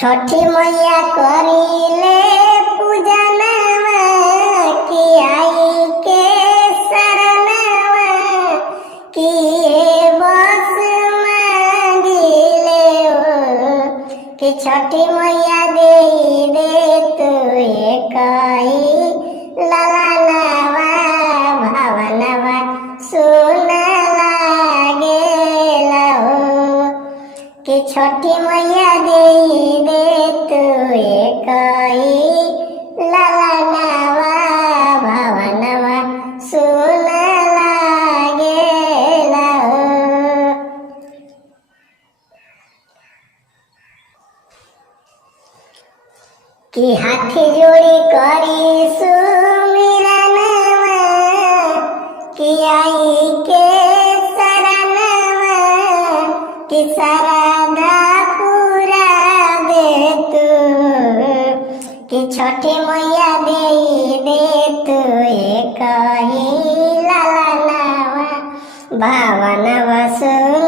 छठी मैया करीले पूजनवा कि आई के शरणवा कि बस मांगिले कि छठी मैया दे तू कई ललनवा भवनवा सुन लागेला कि छठी मैया दे तू कई ललनवा भवनवा सुन लागेला कि हाथी जोड़ी करी सुमिरनवा कि आई के शरणवा कि सरदा पूरा दे तू कि छठी मैया दे तू कही ललनवा भवनवा सुन